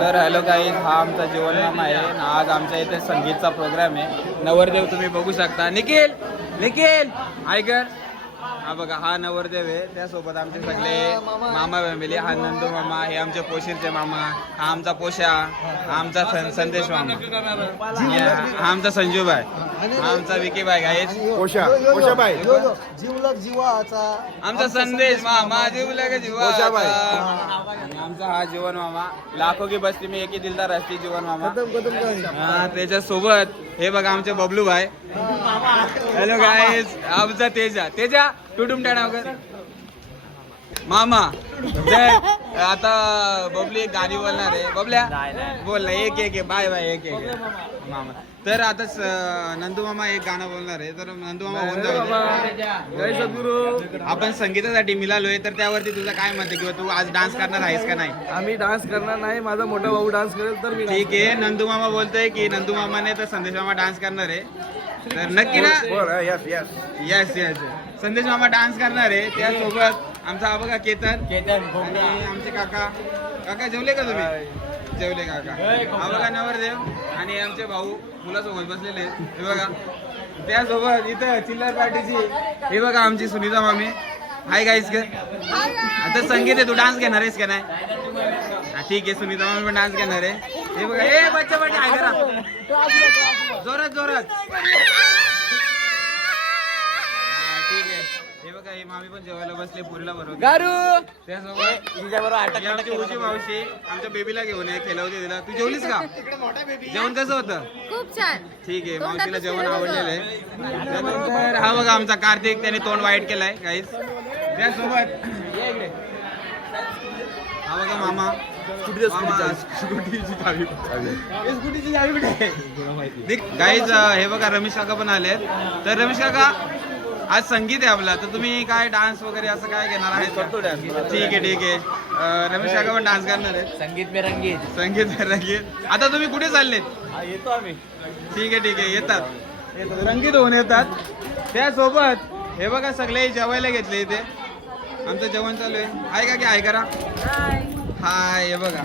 तर hello guys, हा आमचा जीवन मामा आहे. आज आमच्या इथे संगीतचा प्रोग्राम आहे. नवरदेव तुम्ही बघू शकता. निखिल निखिल ऐकर, हा बघा हा नवरदेव आहे. त्यासोबत आमचे सगळे मामा फॅमिली. हा नंदू मामा, हे आमचे पोशीरचे मामा, हा आमचा पोशा, हा आमचा संदेश मामा, हा आमचा संजूबाई, हा आमचा विकीबाई गाईज. पोशाबाई जीवलग जीवाचा आमचा संदेश मामा, जीवलग जीवाचा. आणि आमचा हा जीवन मामा. लाखो की बस्ती में एक ही दिलदार असती जीवन मामा. हा त्याच्या सोबत हे बघा आमचे बबलू भाई. हॅलो गाईज, आमचा तेजा. तेजा टुटुम टाणा वगैरे मामा. आता बबली एक गाणी बोलणार आहे. बबल्या बोल ना, एक एक बाय बाय एक एक मामा. तर आता नंदू मामा एक गाणं बोलणार आहे. तर नंदू मामा होऊन जाऊ. जय सद्गुरू. आपण संगीतासाठी मिळालोय, तर त्यावरती तुझं काय मत आहे, किंवा तू आज डान्स करणार आहेस का नाही? आम्ही डान्स करणार नाही, माझा मोठा भाऊ डान्स करेल तर मी ठीक आहे. नंदू मामा बोलतोय की नंदू मामाने तर संदेश मामा डान्स करणार आहे. तर नक्की ना? Yes yes yes yes. संदेश मामा डान्स करणार आहे. त्यासोबत आमचा हा बघा केतन आणि आमचे काका. काका जेवले का तुम्ही? जेवले काका. हा बघा नवरदेव आणि आमचे भाऊ मुलासोबत बसलेले आहेत. हे बघा. त्यासोबत इथं चिल्लर पार्टीची हे बघा आमची सुनीता मामी. Hi guys. आता संगीत आहे, तू डान्स घेणार आहेस का नाही? हा ठीक आहे. सुनीता मामी पण डान्स घेणार आहे. हे बघा. ए बच्चा बच्चा हाय करा जोरात जोरात. ठीक आहे. हे बघा हे मामी पण जेवायला बसले पुरीला बरोबर. गारू त्यासोबत आमची उची मावशी आमच्या बेबीला घेऊन आहे, खेळवते तिला. तू जेवलीस का? जेवण कसं होतं? खूप छान. ठीक आहे. मावशीला जेवण आवडलेलं आहे. त्यानंतर हा बघा आमचा कार्तिक, त्याने तोंड वाईट केलाय गाईस. त्यासोबत हा बघा मामा. स्कूटीची चावी कुठे गाईज. हे बघा रमेश काका पण आलेत. तर रमेश काका, आज संगीत आहे आपला, तर तुम्ही काय डान्स वगैरे असं काय घेणार आहे? करतो डान्स. ठीक आहे ठीक आहे. रमेश काका पण डान्स करणार आहेत. संगीत में रंगीत. संगीत में रंगीत. आता तुम्ही कुठे चाललेत? येतो आम्ही. ठीक आहे ठीक आहे. येतात रंगीत होऊन येतात. त्यासोबत हे बघा सगळे जेवायला घेतले इथे. आमचं जेवण चालू आहे. आहे का की आहे करा. हाय. हे बघा.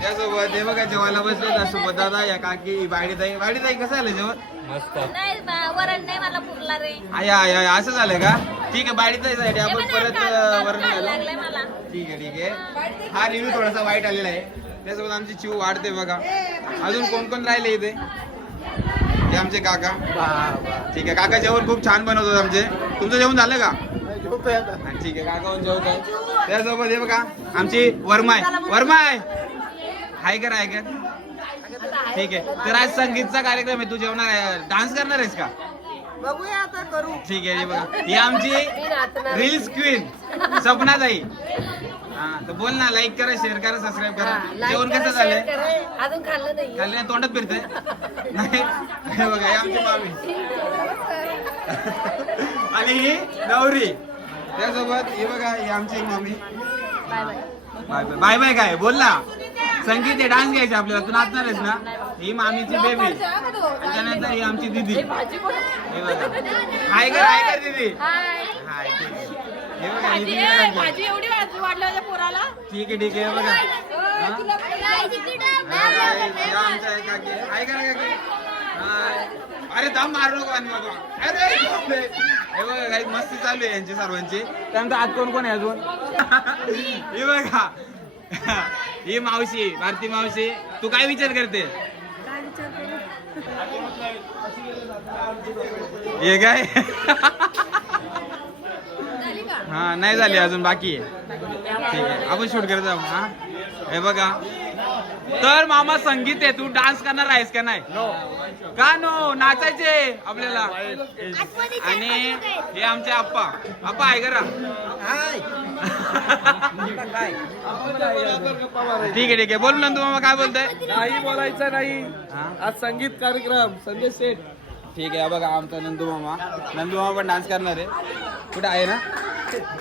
त्यासोबत हे बघा जेवायला बसले. त्यासोबत दादा या काकी बायडीताई. बायडीताई कसं आलं जेवण? नाही वरण नाही मला पुरला रे. आया आया असं झालंय का? ठीक आहे. बायडीताईसाठी आपण परत वरण घालू. लागलंय मला. ठीक आहे ठीक आहे. हा रिव्ह्यू थोडासा वाईट आलेला आहे. त्यासोबत आमची चिव वाढते बघा. अजून कोण कोण राहिले इथे? हे आमचे काका. ठीक आहे. काका जेवण खूप छान बनवतात आमचे. तुमचं जेवण झालं का? ठीक आहे. काका पण जेवत आहे. त्यासोबत हे बघा आमची वर्माय. वर्माय हाय कर हाय कर. ठीक आहे. तर आज संगीतचा कार्यक्रम आहे. तू जेवणार आहे, डान्स करणार आहेस का? बघूया आता करू. ठीक आहे. हे बघा ही आमची रील्स क्वीन सपनाताई. हा तर बोल ना, लाईक करा, शेअर करा, सबस्क्राईब करा. जेवण कसं झालंय? अजून खाल्लं नाही. खाल्लं नाही, तोंडात फिरतंय नाही. हे बघा हे आमची मामी आणि ही नवरी. त्यासोबत हे बघा ही आमची मामी. Bye bye. Bye bye. Bye bye काय बोल ना. संगीत आहे, डान्स घ्यायचा आपल्याला. तू नाचणार आहेस ना? ही मामीची बेबी. त्याच्यानंतर ही आमची दीदी. हे बघा. हाय कर दीदी. हाय. हाय. ठीक आहे. हे बघा ही दीदी आहे. भाजी एवढी वाढल्या पोराला. ठीक आहे ठीक आहे. हे बघा या आमच्या आहे काकी. हाय करा काकी. हाय. अरे दम मारू नको आणि मग. अरे हे बघा काही मस्ती चालू आहे यांची सर्वांची. त्यानंतर आज कोण कोण आहे अजून? हे बघा ही मावशी, भारती मावशी. तू काय विचार करते? हे काय? हा नाही झाली अजून, बाकी आहे. ठीक आहे. आपण शूट करत जाऊ. हा हे बघा. तर मामा संगीत आहे, तू डान्स करणार आहेस का नाही? का नो? नाचायचे आपल्याला. आणि हे आमचे आप्पा. आप्पा आहे करा. ठीक आहे ठीक आहे. बोल नंदू मामा काय बोलताय? नाही बोलायचं नाही. आज संगीत कार्यक्रम संदेश सेठ. ठीक आहे. बघा आमचा नंदू मामा. नंदू मामा पण डान्स करणार आहे. कुठे आहे ना?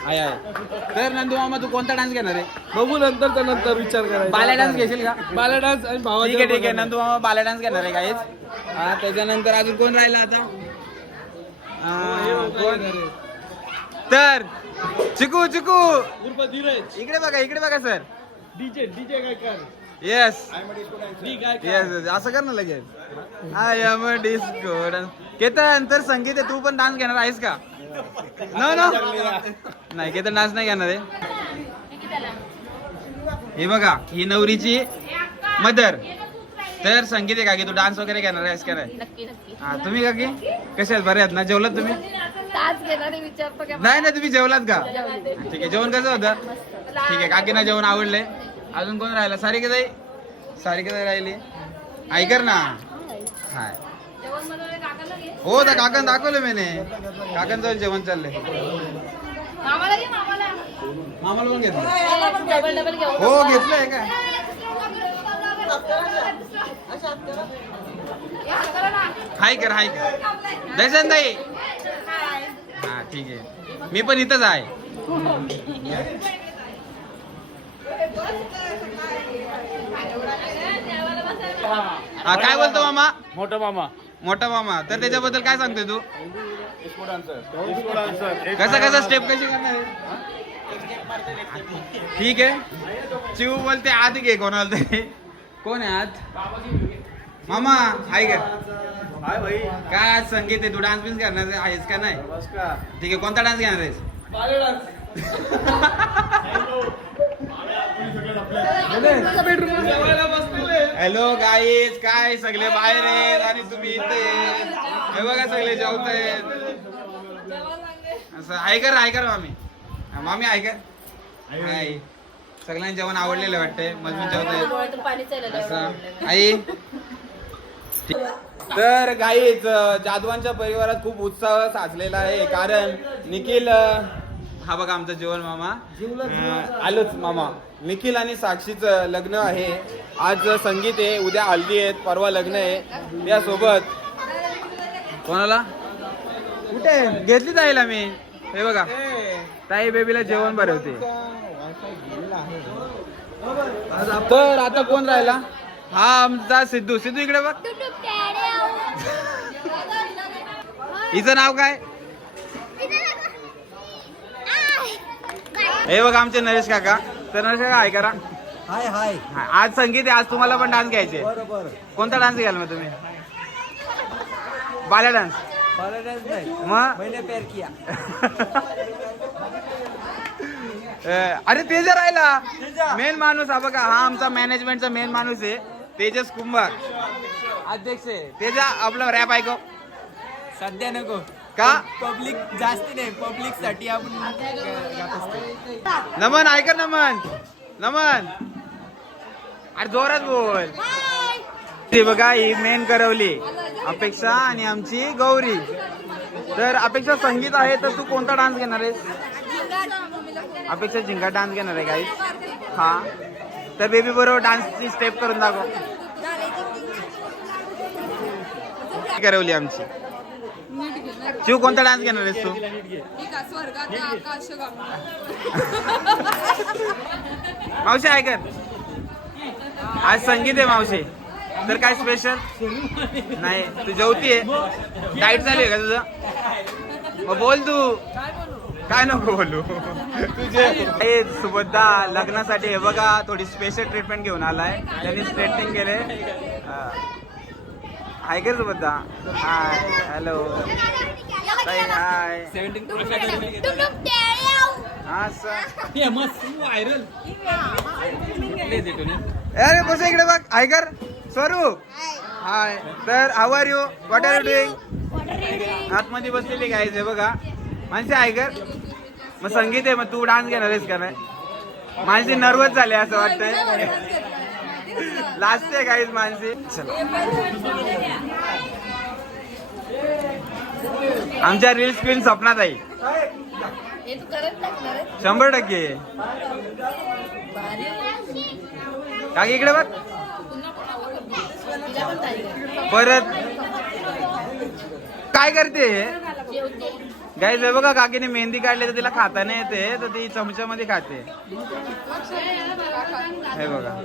आहे आहे. तर नंदू मामा तू कोणता डान्स घेणार आहे? बघू नंतर नंतर विचार करायचा. बाल्या डान्स घेशील का? बाल्या डान्स आणि भावा. ठीक आहे ठीक आहे. नंदू मामा बाल्या डान्स घेणार आहे काहीच. हा त्याच्यानंतर अजून कोण राहिला आता? कोण? तर चिकू चिकू धीरज. इकडे बघा सर. डीजे काय कर. येस येस असं कर ना लगेच I am a disco dance. Ketan तर संगीत आहे, तू पण डान्स घेणार आहेस का? नो नो नाही केतन डान्स नाही घेणार आहे. हे बघा ही नवरीची मदर. तर संगीत आहे का की तू डान्स वगैरे घेणार आहेस का नाही? नक्की नक्की. हा तुम्ही का की कसे आहेत, बरे आहेत ना? जेवलात तुम्ही? तास घेणारे विचारतो का? नाही नाही तुम्ही जेवलात का? जेवले. ठीक आहे. जेवण कसं होतं? ठीक आहे. काकीना जेवण आवडले. अजून कोण राहिला? सारिकाताई सारिकाताई राहिली. ऐकर ना. हाय जेवण बनवलं काकाला घे. हो त्या काकांना दाखवलं मी काकांचं जेवण चाललंय. मामाला घे मामाला. मामाला पण घेतलं? डबल डबल घेऊ. हो घेतलंय काय? हाय कर हाय कर. दर्शन ताई. हा ठीक आहे. मी पण इथंच आहे. हा काय बोलतो मामा? मोठा मामा मोठा मामा. तर त्याच्याबद्दल काय सांगतोय तू? कसं कसं स्टेप कशी करणार आहे? ठीक आहे. चिव बोलते आत घे कोणाला तरी. कोण आहे आत? मामा हाय का? हाय भाई. काय आज संगीत आहे, तू डान्स बिन्स करणार आहेस का नाही? नमस्कार. ठीक आहे. कोणता डान्स घेणार आहेस? हॅलो गाईज, काय सगळे बाहेर आहेत आणि तुम्ही इथे. हे बघा सगळे जेवत आहेत. असं ऐकर मामी. मामी ऐकर. हाय. सगळ्यांना जेवण आवडलेलं वाटतंय. मजबूत जेवत आहेत डोळ्यातून पाणी चाललं. असं. आई तर गाईच जाधवांच्या परिवारात खूप उत्साह साचलेला आहे, कारण निखिल हा बघा आमचा जेवण मामा. आलोच मामा. निखिल आणि साक्षीचं लग्न आहे. आज संगीत आहे, उद्या हल्दी आहेत, परवा लग्न आहे. त्यासोबत कोणाला कुठे घेतली जाईल आम्ही. हे बघा ताई बेबीला जेवण भरवते. तर आता कोण राहिला? हा आमचा सिद्धू. सिद्धू इकडे बघ. हिचं नाव काय? हे बघा आमचे नरेश काका. तर नरेश काका आहे करा. हाय हाय. आज संगीत आहे, आज तुम्हाला पण डान्स घ्यायचे. बरोबर. कोणता डान्स घ्याल मग तुम्ही? बाल्या डान्स. नाही मग मैंने प्यार किया. अरे तेजा राहिला मेन माणूस. हा बघा हा आमचा मॅनेजमेंटचा मेन माणूस आहे, तेजस कुंभार अध्यक्ष आहे. तेजा आपला रॅप ऐकव. सध्या नको का? पब्लिक जास्ती नाही, पब्लिक साठी आपण गात असतो. नमन ऐकर. नमन नमन अरे जोरात बोल. ते बघा ही मेन करवली अपेक्षा आणि आमची गौरी. तर अपेक्षा संगीत आहे, तर तू कोणता डान्स घेणार आहेस? अपेक्षा झिंगा डान्स घेणार आहे गाईस. हा तर बेबी बरोबर डान्सची स्टेप करून दाखव. करवली आमची. शिव कोणता डान्स घेणार आहेस तू? मावशी ऐकत. आज संगीत आहे मावशी, तर काय स्पेशल नाही? तू जेवतीये, डाईट चालू आहे का तुझं? मग बोल तू. काय नको बोलू तुझे. सुबद्धा लग्नासाठी हे बघा थोडी स्पेशल ट्रीटमेंट घेऊन आलाय. त्यांनी स्ट्रेटनिंग केले. हाय कर सुबद्धा. हाय हॅलो ताई. हाय अरे बस इकडे बघ. हाय कर स्वरूप. हाय. तर how are you? What are you doing? आतमध्ये बसलेली गाईज हे बघा माणसे. ऐकर. मग संगीत आहे, मग तू डान्स घेणार आहेस का नाही? माणसे नर्वस झाले असं वाटतंय. लास्ट आहे गाईज माणसे. आमच्या रील्स क्वीन सपनात आहे 100%. काकी इकडे बघ. परत काय करते गाईज हे बघा. काकीने मेहंदी काढली तर तिला खाता नाही येते, तर ती चमच्यामध्ये खाते. हे बघा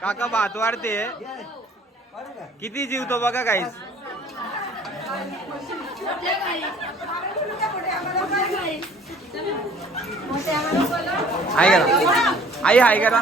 काका भात वाढते. किती जीवतो बघा गाईज. हाय करा आई. हाय करा.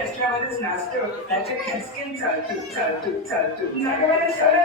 असल्यावरच नाचतो त्याच्या खसकेन चालतो चालतो चालतो नागवाला सरळ